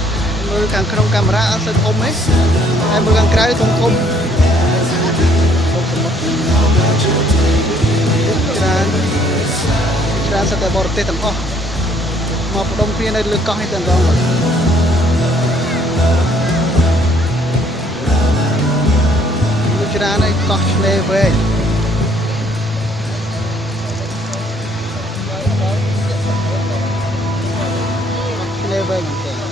บมือข้างขนมกำระสึกอมไหมไอ้มือข้างไกลทงคมร้านสเตย์บอร์เต้ตั้งอ๋อมาปดมเพียนในเลือกก้อนให้ตั้งร้องลูกร้านในก้อนเลเวย์เลเวย์เหมือนกัน